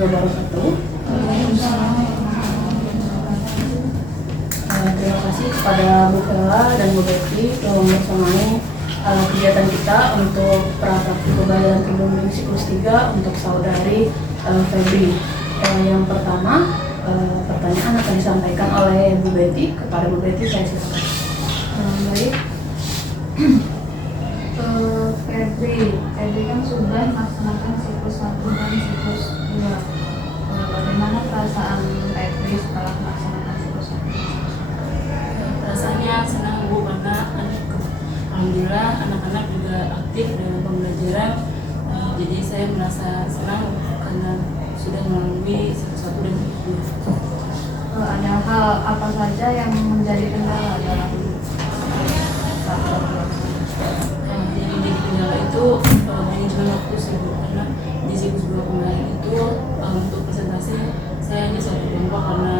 warahmatullahi wabarakatuh. Terima kasih kepada Bu Vela dan Bu Betty telah membersamai kegiatan kita untuk praktik pembelajaran Tribun siklus 3 untuk saudari Febri. Yang pertama, pertanyaan akan disampaikan oleh Bu Betty. Kepada Bu Betty, saya silakan. Baik. Febri kan sudah melaksanakan siklus 1 dan siklus 2. Bagaimana perasaan Febri setelah melaksanakan siklus 1? Rasanya senang Bu, karena alhamdulillah anak-anak juga aktif dalam pembelajaran. Jadi saya merasa senang karena sudah melalui siklus 1 dan siklus 2. Ada hal apa saja yang menjadi kendala dalam Yang menjadi kendala itu manajemen waktu sih Bu, karena di siklus 2 kemarin itu untuk presentasi saya hanya satu kelompok, karena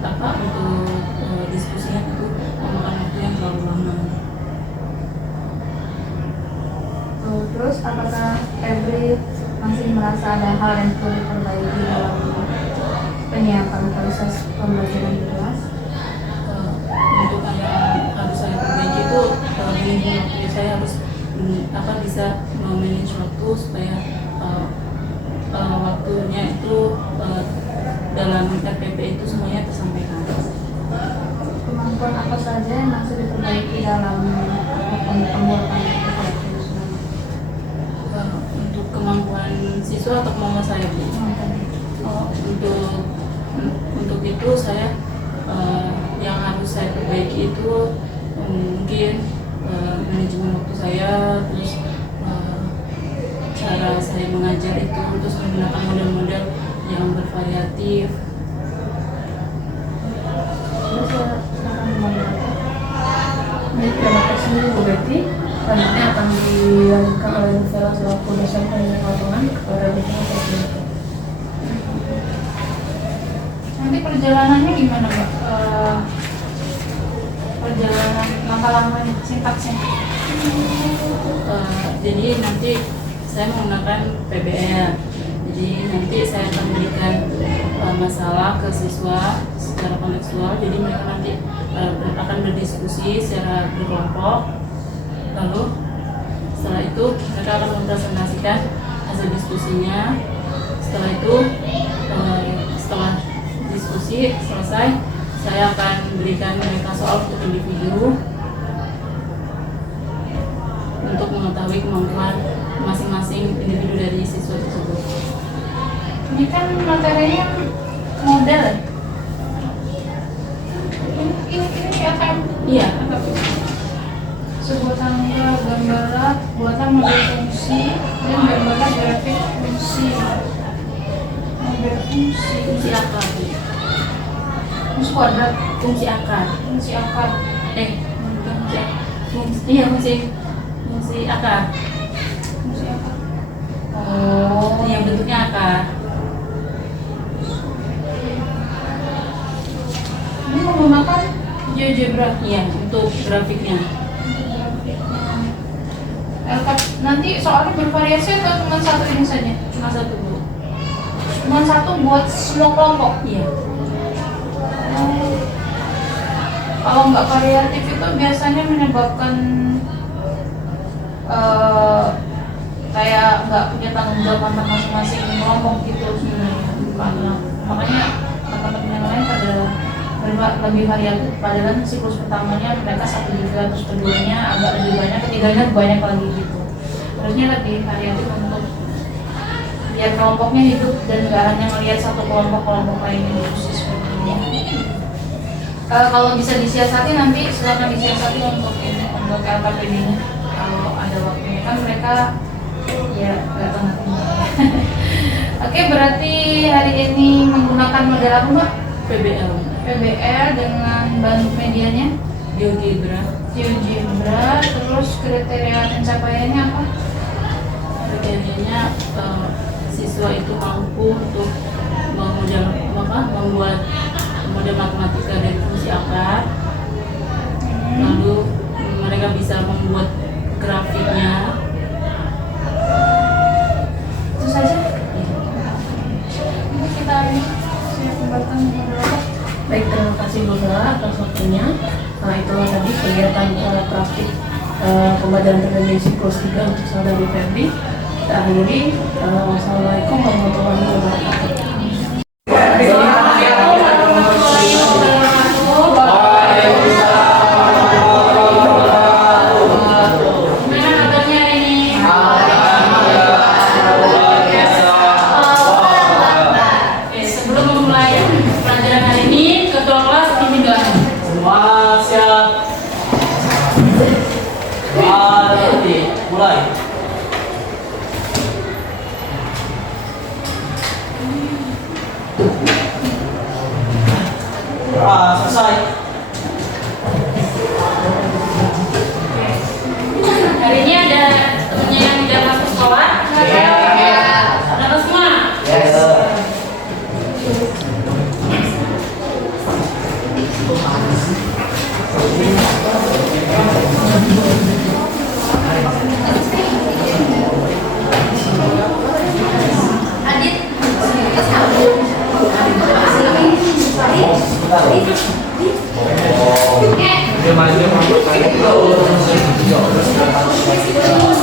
untuk diskusinya itu memakan waktu yang terlalu lama. Terus apakah Febri masih merasa ada hal yang perlu diperbaiki dalam penyiapan proses pembelajaran di kelas? Untuk yang harus saya perbaiki itu manajemen waktu. Saya harus bisa memanage waktu supaya waktunya itu dalam RPP itu semuanya tersampaikan. Kemampuan apa saja yang masih diperbaiki dalam pembuatan proses? Untuk kemampuan siswa atau kemampuan saya Bu? Untuk itu saya yang harus saya perbaiki itu mungkin manajemen waktu saya, terus cara saya mengajar itu, terus menggunakan model-model yang bervariatif. Baik, terima kasih Bu Betty. Selanjutnya akan dilanjutkan oleh Bu Vela selaku dosen pendidikan lapangan. Kepada Bu Vela, saya silakan. Nanti perjalanannya gimana Mbak? Perjalanan langkah-langkah sintaksnya? Jadi nanti saya menggunakan PBL. Jadi nanti saya akan berikan masalah ke siswa secara kontekstual. Jadi mereka nanti akan berdiskusi secara berkelompok. Lalu setelah itu mereka akan mempresentasikan hasil diskusinya. Setelah itu setelah diskusi selesai, saya akan berikan mereka soal untuk individu untuk mengetahui kemampuan masing-masing individu dari siswa tersebut. Ini kan materinya model. Ini apa? Iya. Sebuah tangga gambaran buatan model fungsi dan gambaran grafik fungsi. Model fungsi akar. fungsi kuadrat, Fungsi akar. fungsi akar. Fungsi akar. Fungsi akar. Oh, yang bentuknya akar. Ini menggunakan GeoGebra. Iya, untuk grafiknya. Nanti soalnya bervariasi atau cuma satu ini saja? Cuma satu Bu. Cuma satu buat semua kelompok. Iya. Kalau nggak variatif itu biasanya menyebabkan kayak nggak punya tanggung jawab antar masing-masing kelompok gitu sebenarnya. Makanya teman-teman yang lain pada lebih variatif. Padahal siklus pertamanya mereka satu juga, terus keduanya agak lebih banyak, ketiganya banyak lagi gitu. Harusnya lebih variatif untuk biar kelompoknya hidup dan nggak hanya melihat satu kelompok lainnya diskusi seperti ini. Kalau bisa disiasati nanti silakan disiasati untuk ini, untuk LKPD-nya kalau ada waktunya, kan mereka ya nggak tengah-tengah. Oke, berarti hari ini menggunakan model apa Mbak? PBL. PBL dengan bentuk medianya GeoGebra. Terus kriteria pencapaiannya apa? Kriterianya siswa itu mampu untuk membuat model matematika dari fungsi akar. Lalu mereka bisa membuat grafiknya. Itu saja. Baik, terima kasih Bu Sela atas waktunya. Nah, itulah tadi kegiatan praktik pembelajaran teknik siklus 3 untuk saudari Febri. Kita akhiri. Wassalamualaikum warahmatullahi wabarakatuh. Selesai. Hari ini ada temennya yang tidak masuk sekolah? Ada semua? Yes.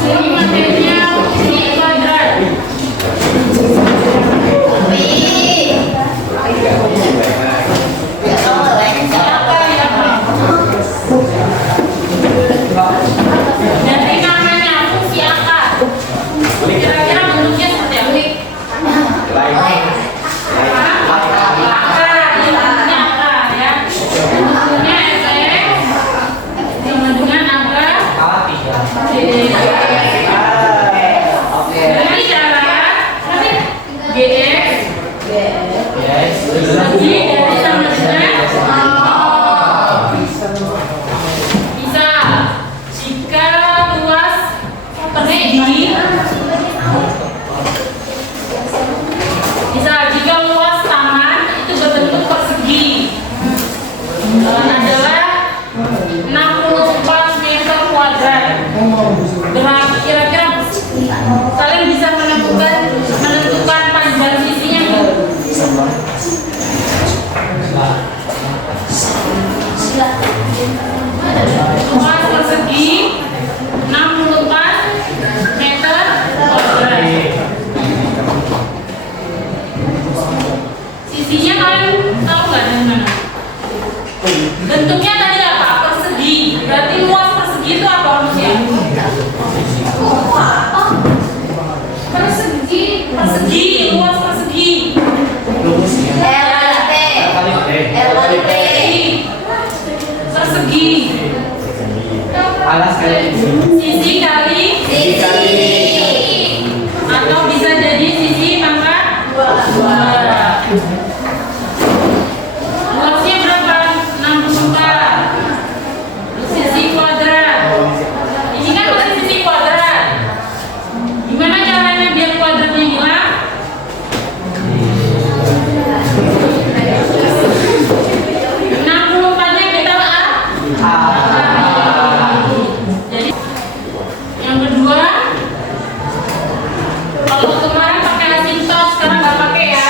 Ini materinya ini kuadrat. Dari namanya fungsi akar. Kira-kira bentuknya seperti apa? Akar, ini bentuknya akar ya. Bentuknya fx sama dengan angka Dengan cara gx lagi dari sama dengan bisa jika luas persegi bisa jika luas taman itu berbentuk persegi adalah 64 meter kuadrat. Berarti kira-kira kalian bisa menentukan panjang sisinya nggak? Luas persegi 64 meter kuadrat. Sisinya kalian tahu nggak dari mana? Bentuknya tadi apa? Persegi. Berarti luas persegi itu apa maksudnya? Persegi, luas persegi. Persegi. Sisi kali. Atau bisa jadi sisi pangkat 2. Luasnya berapa? 64. Sisi kuadrat. Ini kan masih sisi kuadrat. Gimana caranya biar kuadratnya hilang? Jadi yang kedua, kalau kemarin pakai asintos, sekarang nggak pakai ya.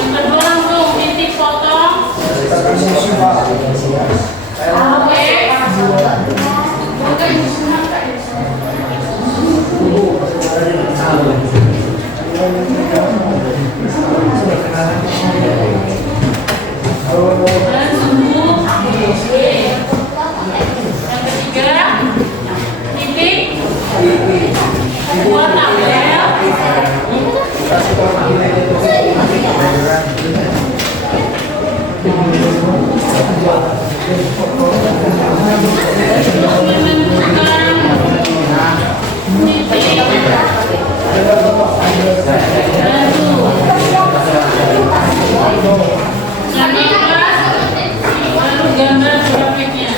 Yang kedua langsung titik potong. Dan sumbu yang ketiga titik buat tabel gambar grafiknya.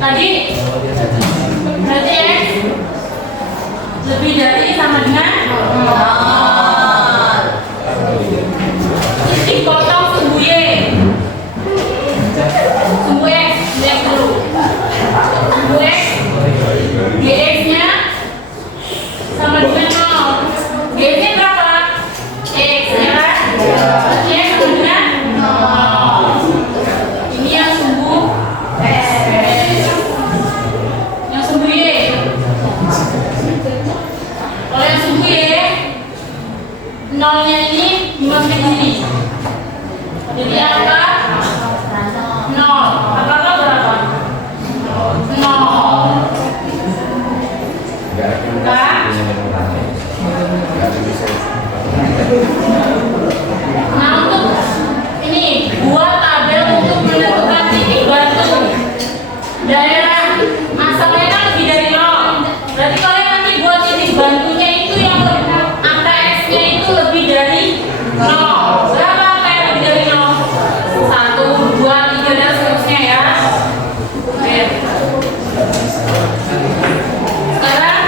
Tadi berarti X lebih dari sama dengan titik potong sumbu Y. Sumbu X, lihat dulu. Sumbu X, GX nya sama dengan 0. G nya berapa? X nya kan? Berarti X sama dengan 0. Ini yang sumbu X. Yang sumbu Y. Kalau yang sumbu Y, 0-nya ini dimasukin di sini. Jadi apa? 0. Apakah berapa? 0. Bukan? Nah, untuk ini buat tabel untuk menentukan titik batu. Daerah asalnya kan lebih dari 0. Berarti kalian nanti buat titik bantunya itu yang angka X-nya itu lebih dari 0. Berapa angka yang lebih dari 0? 1, 2, 3 dan seterusnya ya. Oke. Sekarang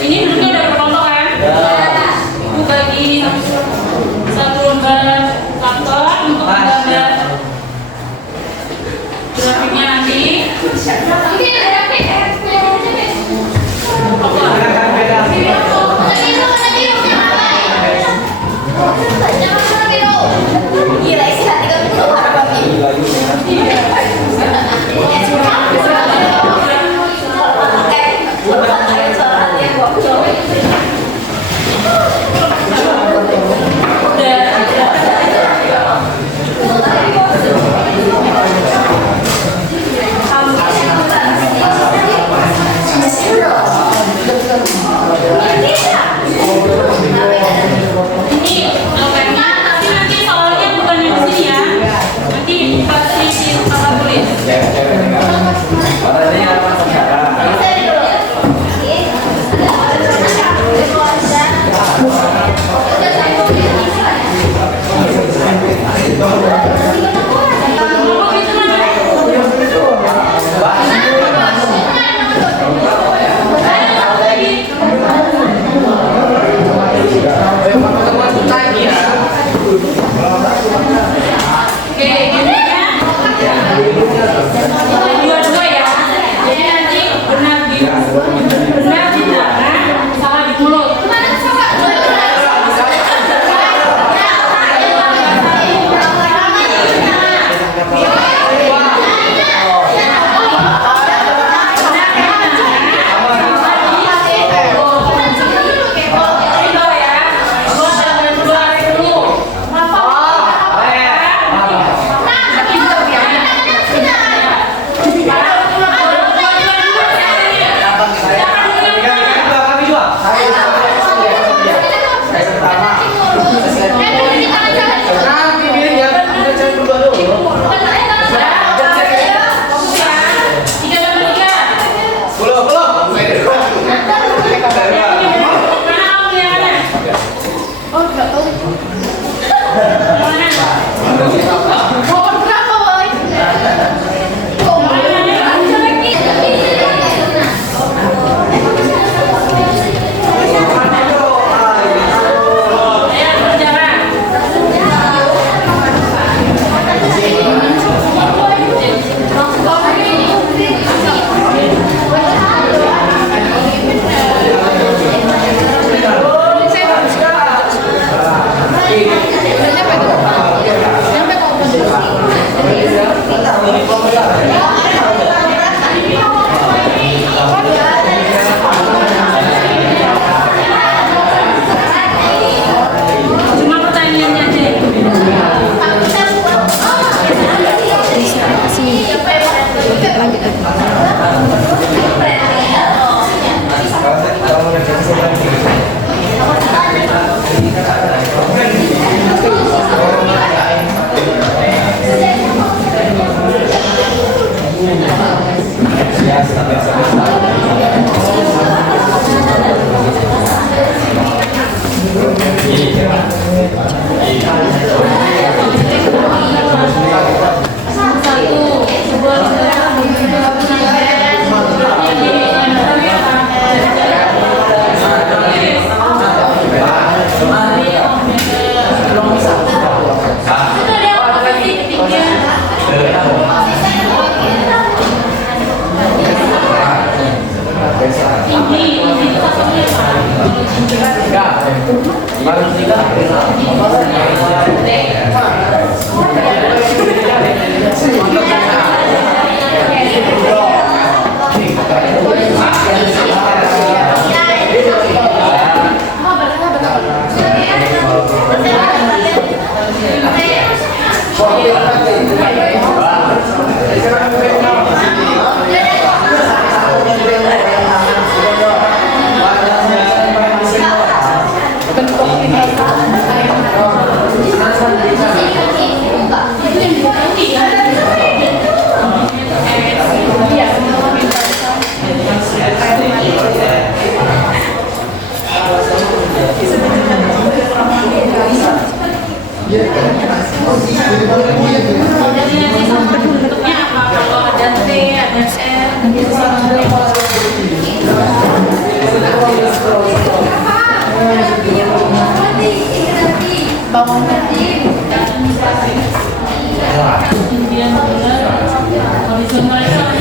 ini dulunya udah berkelompok kan? Ibu bagi satu lembar faktor untuk menggambar grafiknya nanti. Gila isi hati kamu tuh harapan Ini tapi nanti soalnya bukan yang di sini ya. Nanti pasti di kakak tulis. Oh, gitu mana? Oke, intinya dua-dua ya. Jadi nanti benar di tangan, salah di mulut. Bangun kemudian kondisi mereka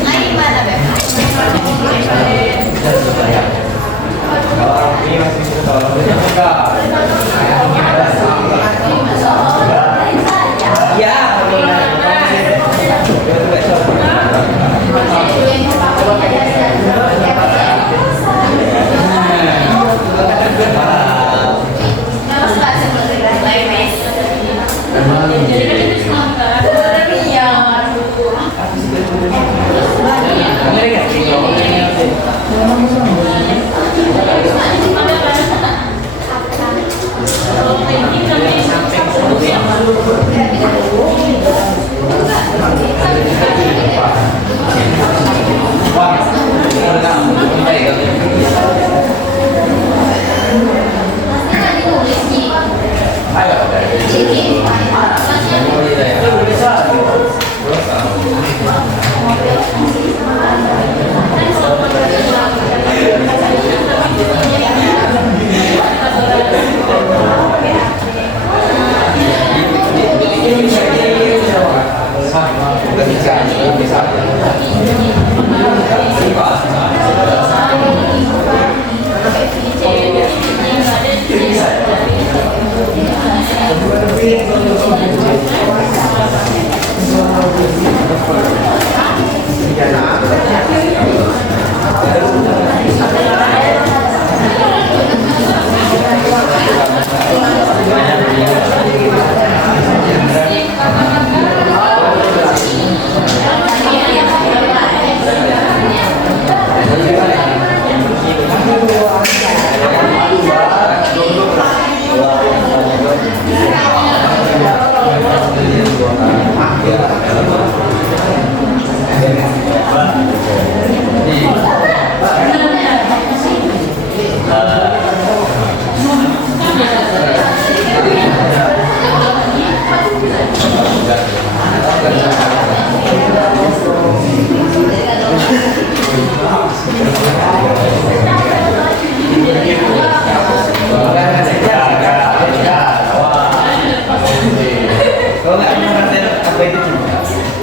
Lain mana, Beb? Kalau nggak pernah ngerasain apa itu cinta?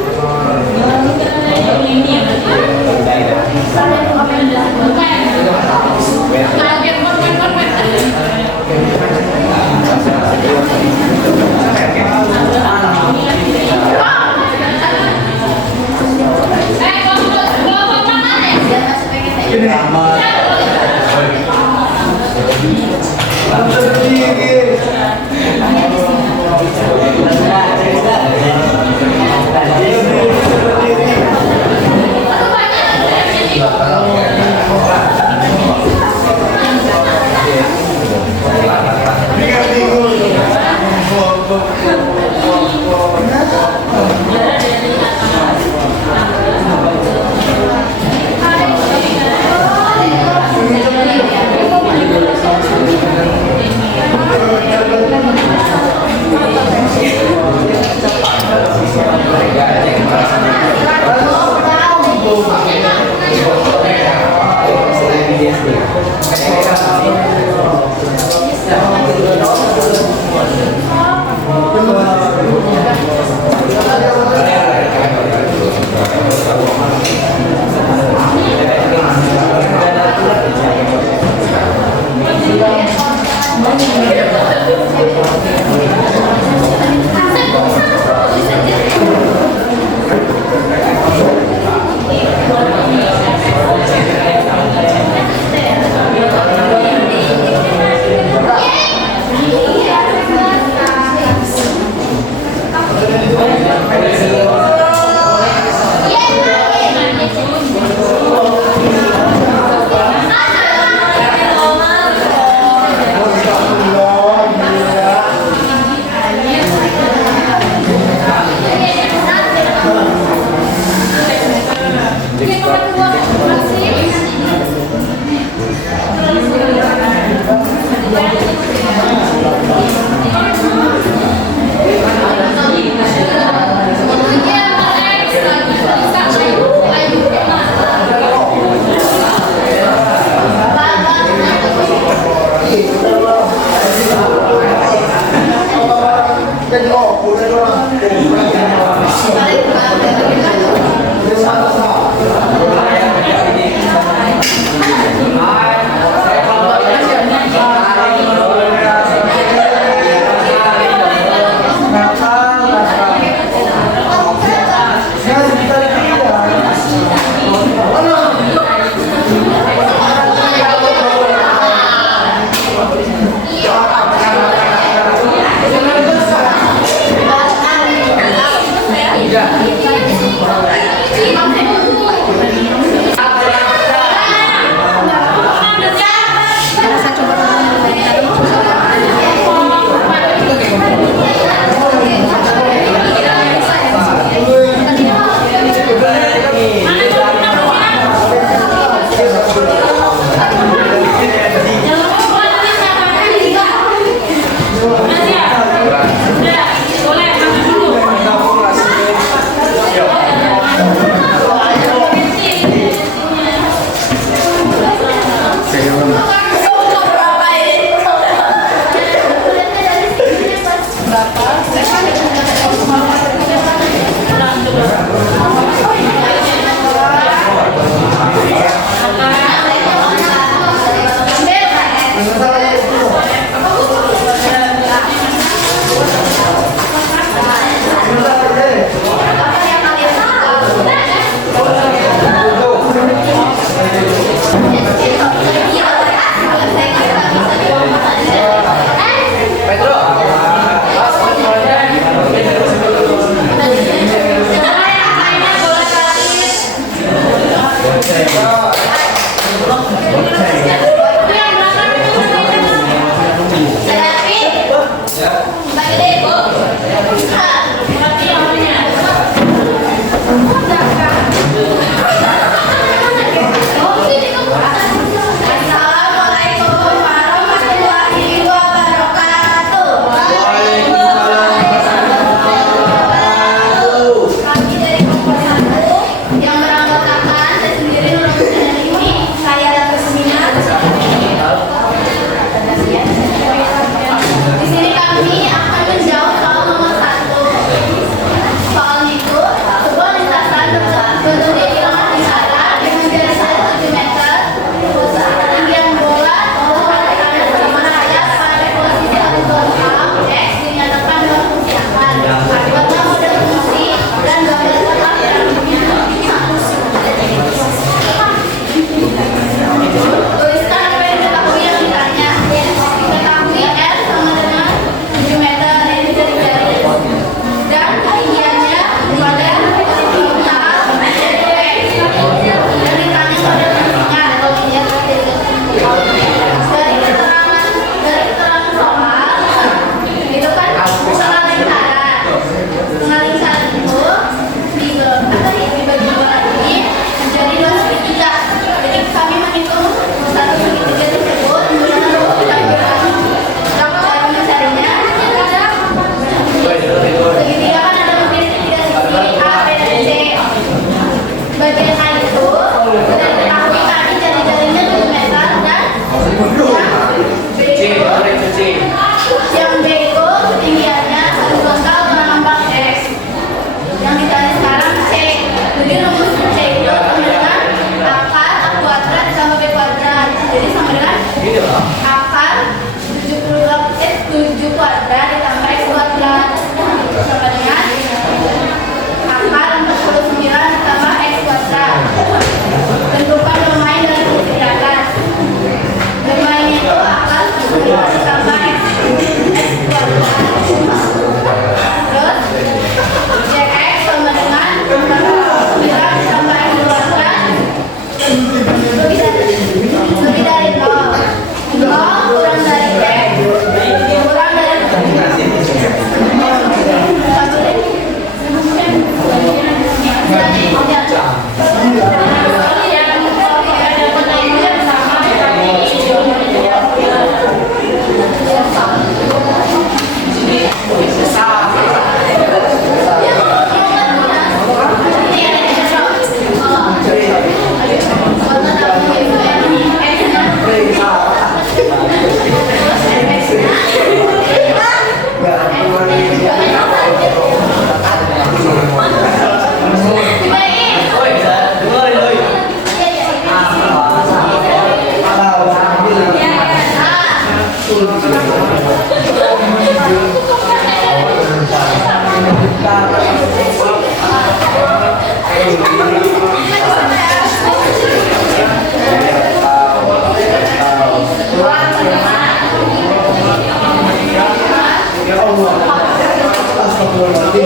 Terima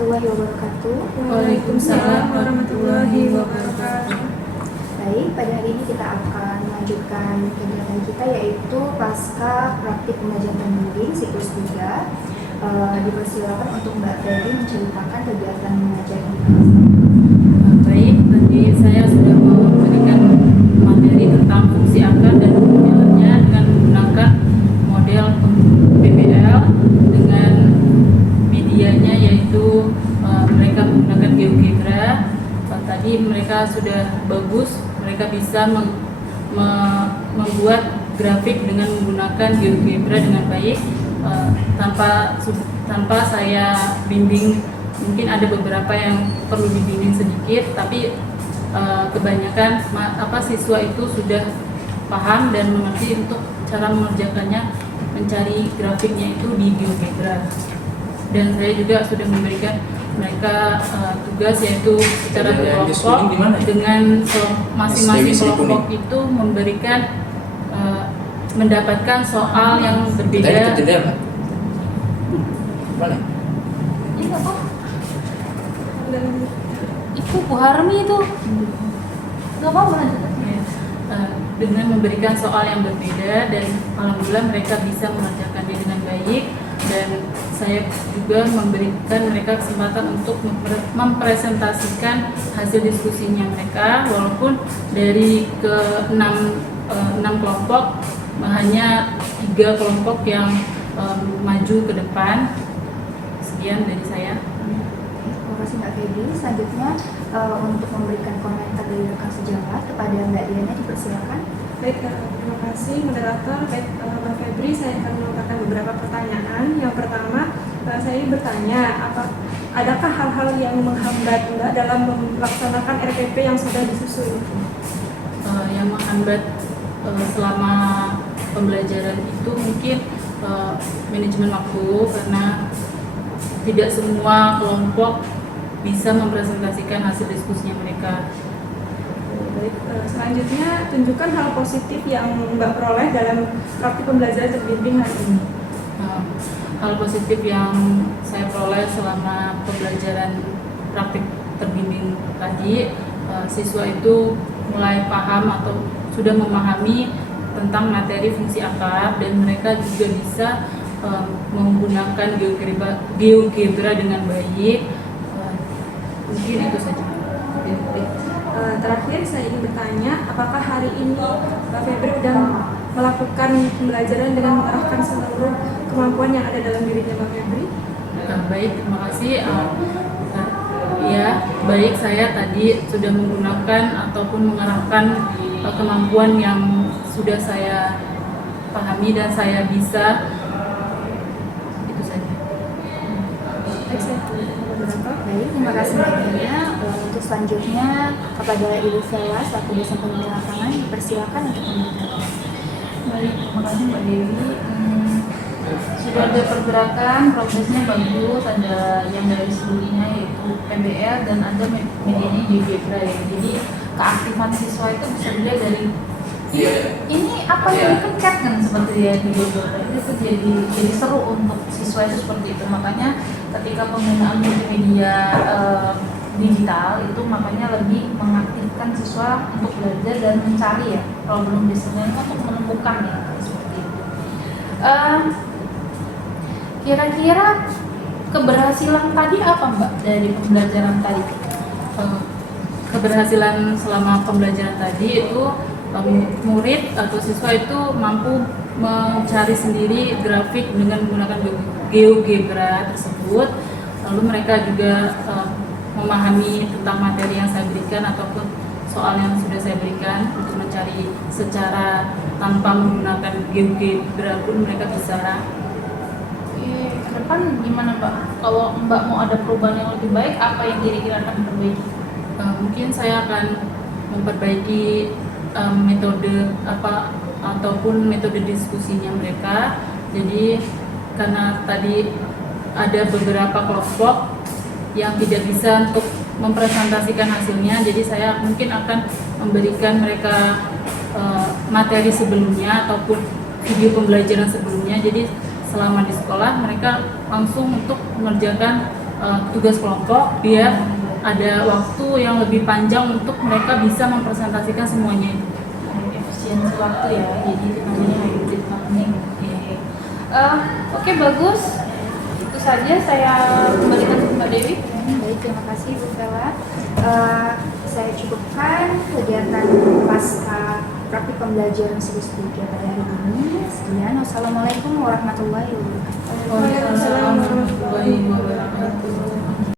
warahmatullahi wabarakatuh. Waalaikumsalam warahmatullahi wabarakatuh. Baik, pada hari ini kita akan melanjutkan kegiatan kita yaitu pasca praktik pembelajaran pembimbing siklus 3. Dipersilakan untuk Mbak Ferry menceritakan kegiatan mengajar di kelas. Baik, tadi saya sudah memberikan materi tentang fungsi akar dan modelnya dengan menggunakan model PBL dengan medianya yaitu mereka menggunakan GeoGebra. Tadi mereka sudah bagus, mereka bisa membuat grafik dengan menggunakan GeoGebra dengan baik tanpa saya bimbing. Mungkin ada beberapa yang perlu dibimbing sedikit, tapi kebanyakan siswa itu sudah paham dan mengerti untuk cara mengerjakannya, mencari grafiknya itu di GeoGebra. Dan saya juga sudah memberikan mereka tugas yaitu secara kelompok dengan masing-masing kelompok itu memberikan mendapatkan soal yang berbeda. Ini apa? Itu Bu Harmi itu. Gak apa-apa lanjut. Dengan memberikan soal yang berbeda dan alhamdulillah mereka bisa mengerjakannya dengan baik, dan saya juga memberikan mereka kesempatan untuk mempresentasikan hasil diskusinya mereka, walaupun dari ke 6 kelompok hanya 3 kelompok yang maju ke depan. Sekian dari saya. Terima kasih Mbak Feby. Selanjutnya untuk memberikan komentar dari rekan sejawat kepada Mbak Diana dipersilakan. Baik, terima kasih moderator. Baik, Mbak Febri, saya akan melontarkan beberapa pertanyaan. Yang pertama, saya ingin bertanya, adakah hal-hal yang menghambat Mbak dalam melaksanakan RPP yang sudah disusun? Yang menghambat selama pembelajaran itu mungkin manajemen waktu, karena tidak semua kelompok bisa mempresentasikan hasil diskusinya mereka. Baik, selanjutnya tunjukkan hal positif yang Mbak peroleh dalam praktik pembelajaran terbimbing hari ini. Hal positif yang saya peroleh selama pembelajaran praktik terbimbing tadi, siswa itu mulai paham atau sudah memahami tentang materi fungsi akar, dan mereka juga bisa menggunakan GeoGebra dengan baik. Mungkin itu saja. Terakhir saya ingin bertanya, apakah hari ini Mbak Febri sudah melakukan pembelajaran dengan mengerahkan seluruh kemampuan yang ada dalam dirinya Mbak Febri? Baik, terima kasih. Ya, baik, saya tadi sudah menggunakan ataupun mengerahkan kemampuan yang sudah saya pahami dan saya bisa. Itu saja. Baik, terima kasih Mbak Diana. Untuk selanjutnya kepada Ibu Vela selaku dosen pembimbing lapangan dipersilakan untuk memberikan. Baik, terima kasih Mbak Dewi. Sudah ada pergerakan, progresnya bagus. Ada yang dari sebelumnya yaitu PBL dan ada medianya GeoGebra ya. Jadi keaktifan siswa itu bisa dilihat dari ini apa yang kan seperti ya di GeoGebra itu jadi seru untuk siswa itu seperti itu. Makanya ketika penggunaan multimedia digital itu makanya lebih mengaktifkan siswa untuk belajar dan mencari ya, kalau belum disebutnya untuk menemukan ya seperti itu. Kira-kira keberhasilan tadi apa Mbak dari pembelajaran tadi? Keberhasilan selama pembelajaran tadi itu murid atau siswa itu mampu mencari sendiri grafik dengan menggunakan GeoGebra tersebut. Lalu mereka juga memahami tentang materi yang saya berikan ataupun soal yang sudah saya berikan untuk mencari secara tanpa menggunakan GeoGebra pun mereka bisa. Ke depan gimana Mbak? Kalau Mbak mau ada perubahan yang lebih baik, apa yang kira-kira akan diperbaiki? Mungkin saya akan memperbaiki metode ataupun metode diskusinya mereka. Jadi karena tadi ada beberapa kelompok yang tidak bisa untuk mempresentasikan hasilnya, jadi saya mungkin akan memberikan mereka materi sebelumnya ataupun video pembelajaran sebelumnya. Jadi selama di sekolah mereka langsung untuk mengerjakan tugas kelompok biar ada waktu yang lebih panjang untuk mereka bisa mempresentasikan semuanya. Efisiensi waktu ya, jadi itu namanya hybrid learning. Oke, bagus. Itu saja saya kembalikan ke Mbak Dewi. Baik, terima kasih Bu Vela. Saya cukupkan kegiatan pasca praktik pembelajaran siklus 3 pada hari ini. Sekian, wassalamualaikum warahmatullahi wabarakatuh. Waalaikumsalam warahmatullahi wabarakatuh.